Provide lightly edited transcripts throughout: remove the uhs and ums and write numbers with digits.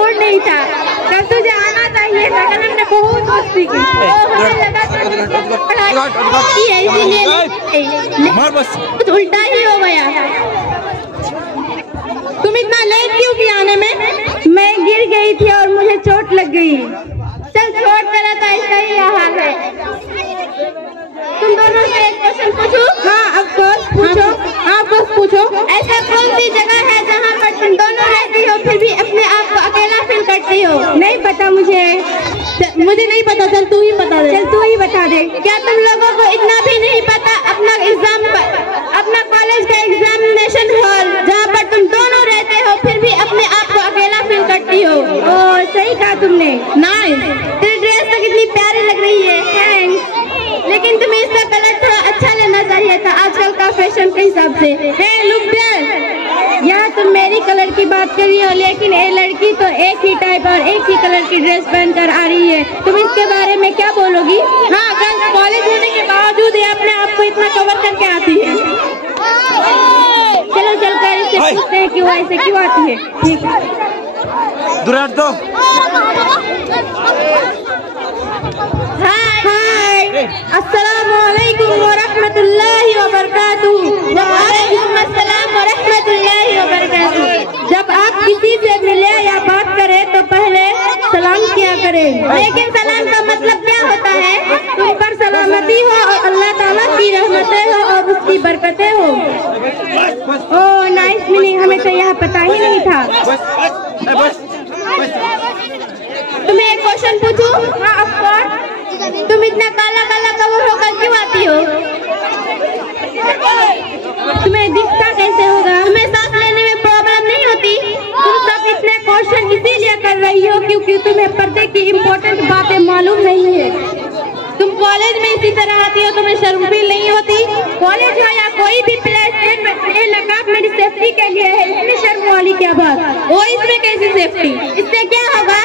Mood नहीं था। कल तुझे आना चाहिए था, कल हमने बहुत मस्ती की। कुछ उल्टा ही हो गया। तुम इतना लेट क्यों की आने में? मैं गिर गई थी और मुझे चोट लग गई। चल छोड़, तेरा तो ऐसा ही हाल है। तुम दोनों से एक क्वेश्चन पूछूं? हाँ ऑफ कोर्स पूछो। हाँ बस पूछो। ऐसा कौन सी जगह है जहाँ पर तुम दोनों रहती हो फिर भी अपने आप को अकेला फील करती हो? नहीं पता मुझे। मुझे नहीं पता। चल तू ही बता दे। चल तू ही बता दे। क्या तुम लोगों को इतना भी नहीं पता अपना कॉलेज का एग्जामिनेशन हॉल जहाँ पर तुम दोनों रहते हो फिर भी अपने आप को अकेला फील करती हो? ओह सही कहा तुमने। नाइस। तेरी ड्रेस तो कितनी प्यारी लग रही है। थैंक्स। लेकिन तुम्हें इसका कलर थोड़ा अच्छा लेना चाहिए था आजकल का फैशन के हिसाब से। हे लुक देयर, यहाँ तुम मेरी कलर की बात कर रही हो लेकिन ये लड़की तो एक ही टाइप और एक ही कलर की ड्रेस पहनकर आ रही है। तुम इसके बारे में क्या बोलोगी? हाँ गर्ल्स कॉलेज होने के बावजूद ये अपने आप को इतना कवर करके आती है। चलो चलकर इससे पूछते हैं कि वो ऐसे क्यों आती है। ठीक है दूर हट दो। हाय अस्सलामुअलैकुम वरहमतुल्लाहि वबरकातुहू। वालेकुम अस्सलाम वरहमतुल्लाहि वबरकातुहू। जब आप किसी से मिले या बात करें तो पहले सलाम किया करें। लेकिन सलाम का मतलब क्या होता है? तुम पर सलामती हो और अल्लाह ताला की रहमतें हो और उसकी बरकतें हो। ओह नाइस मीनिंग, हमें तो यह पता ही नहीं था। तुम्हें एक क्वेश्चन पूछूं? हाँ ऑफ कोर्स। तुम इतना काला काला कवर होकर क्यों आती हो? तुम्हें दिखता कैसे होगा? तुम्हें सांस लेने में प्रॉब्लम नहीं होती? तुम सब इतने क्वेश्चन इसीलिए कर रही हो क्योंकि तुम्हें पर्दे की इम्पोर्टेंट बातें मालूम नहीं है। तुम कॉलेज में इसी तरह आती हो, तुम्हें शर्म फील नहीं होती? कॉलेज हो या कोई भी प्लेस, ये नकाब मेरी सेफ्टी के लिए है, इसमें शर्म वाली क्या बात? वो इसमें कैसी सेफ्टी? इससे क्या होगा?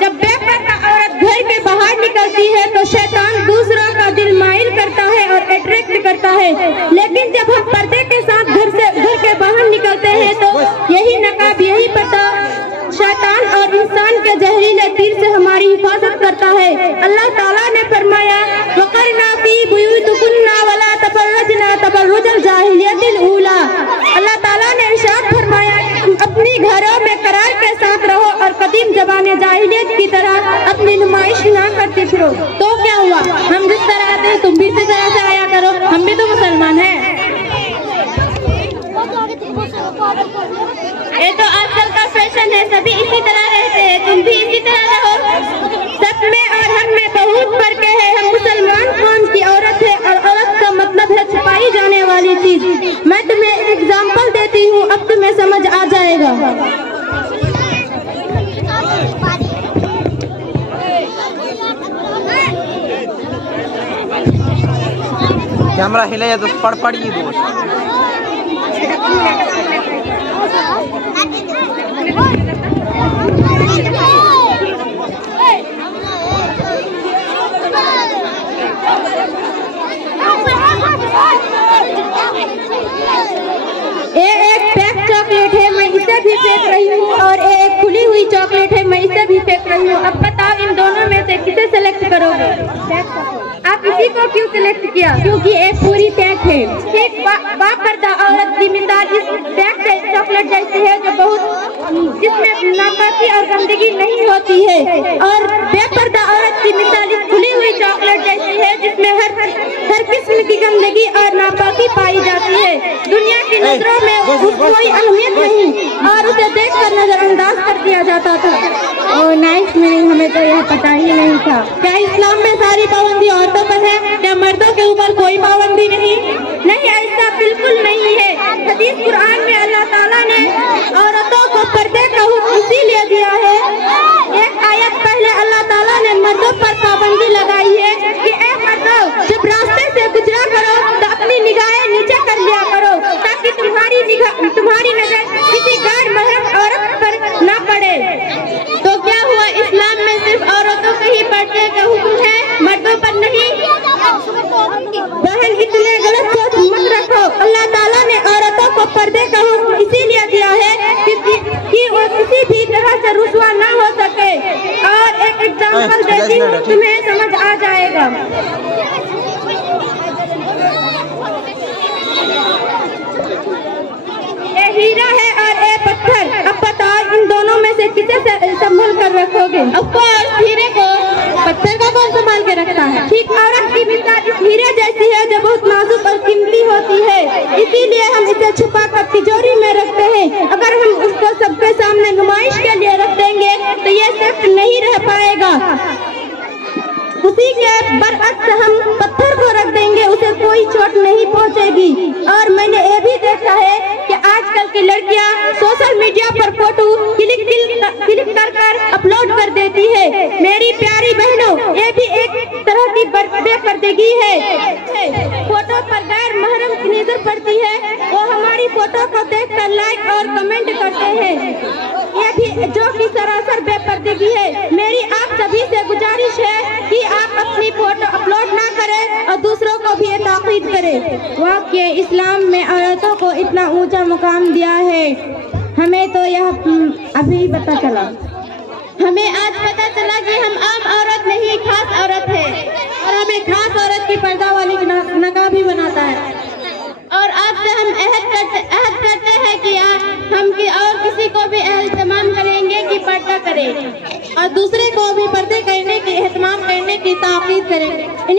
जब बेपर्दा औरत घर के बाहर निकलती है तो शैतान दूसरों का दिल माइल करता है और अट्रैक्ट करता है। लेकिन जब हम पर्दे के साथ घर के बाहर निकलते हैं तो यही नकाब, यही पर्दा शैतान और इंसान के जहरीले तीर से हमारी हिफाजत करता है। अल्लाह ताला ने फरमाया वक़रना फी बुयूतिकुन्ना वला तबर्रजना तबर्रुजल जाहिलियतिल ऊला। अल्लाह ताला ने इरशाद फरमाया अपनी घरों में करार के साथ रहो और कदीम ज़माने जाहिलियत की तरह अपनी नुमाइश ना करते फिरो। तो क्या हुआ? हम जिस तरह आते हैं तुम भी इसी तरह से आया करो, हम भी तो मुसलमान हैं। ये तो आजकल का फैशन है, सभी इसी तरह रहते हैं, तुम भी इसी तरह रहो। सब में और हम में बहुत फर्क है। हम मुसलमान कौम की औरत है और औरत का मतलब है छुपाई जाने वाली चीज। मैं तुम्हें एक एग्जाम्पल देती हूँ, अब तुम्हें समझ आ जाएगा। कैमरा हिले या तो पड़ी दोस्त। एक पैक चॉकलेट है, मैं इसे भी फेंक रही हूँ और एक खुली हुई चॉकलेट है, मैं इसे भी फेंक रही हूँ। अब बताओ इन दोनों में से किसे सेलेक्ट करोगे? आप इसी को क्यों सिलेक्ट किया? क्योंकि एक पूरी पैक है। एक बापर्दा औरत की मिसाल इस पैक चॉकलेट जैसी है जो जिसमें नापाकी और गंदगी नहीं होती है, और बेपर्दा औरत की मिसाल इस खुली हुई चॉकलेट जैसी है जिसमें हर किस्म की गंदगी और नापाकी पाई जाती है। दुनिया की नजरों में उसकी कोई अहमियत नहीं और उसे देखकर नजरअंदाज कर दिया जाता था। ओह नाइस मीनिंग, हमें तो यह पता ही नहीं था। क्या इस्लाम में सारी पाबंदी औरतों पर है? क्या मर्दों के ऊपर कोई पाबंदी नहीं? नहीं, ऐसा बिल्कुल नहीं है। हदीस कुरान में अल्लाह ताला ने औरतों को पर्दे का हुक्म इसीलिए दिया है। एक आयत पहले अल्लाह ताला ने मर्दों पर पाबंदी लगाई है कि ए मर्दों, जब रास्ते से गुजरा करो तो अपनी निगाहें नीचे कर लिया करो ताकि तुम्हारी नजर किसी गैर महरम औरत पर न पड़े। तो क्या हुआ, इस्लाम में सिर्फ औरतों के ही पर्दे का हुक्म है, मर्दों पर नहीं? बहन इतने गलत सोच मत रखो। अल्लाह ताला ने औरतों को पर्दे का हुक्म इसीलिए दिया है कि वो किसी भी तरह से रुसवा न हो एग्जाम्पल देती हूँ, तुम्हें समझ आ जाएगा। ये हीरा है और ये पत्थर। अब बताओ इन दोनों में से किसे संभाल कर रखोगे? हीरे को। पत्थर का कौन संभाल के रखता है? ठीक, औरत की मिसाल इस हीरे जैसी है जो बहुत नाजुक और कीमती होती है, इसीलिए हम इसे छुपा कर तिजोरी में रखते हैं। अगर हम उसको सबके सामने नुमाइश के लिए रख देंगे तो ये सिर्फ नहीं रह पाएगा। उसी के बरअक्स हम पत्थर को रख देंगे, उसे कोई चोट नहीं पहुंचेगी। और मैंने ये भी देखा है कि आजकल की लड़कियां सोशल मीडिया पर फोटो क्लिक कर अपलोड कर देती है। मेरी प्यारी बहनों, ये भी एक तरह की बेपर्दगी है। फोटो पर गैर महरम की नजर पड़ती है, वो हमारी फोटो को देखकर लाइक और कमेंट करते हैं, ये भी जो कि सरासर बेपर्दगी है। मेरी आप सभी से गुजारिश है कि आप अपनी फोटो अपलोड ना करें और दूसरों को भी ये ताकीद करें। वाकई इस्लाम में औरतों को इतना ऊंचा मुकाम दिया है, हमें तो यह अभी पता चला। हमें आज पता चला कि हम आम औरत नहीं, खास औरत है, और हमें खास औरत की पर्दा वाली नकाब भी बनाता है। और आज से हम अहद करते हैं कि हम और किसी को भी एहतमाम करेंगे कि पर्दा करें और दूसरे को भी पर्दे करने की एहतमाम करने की ताकीद करेंगे।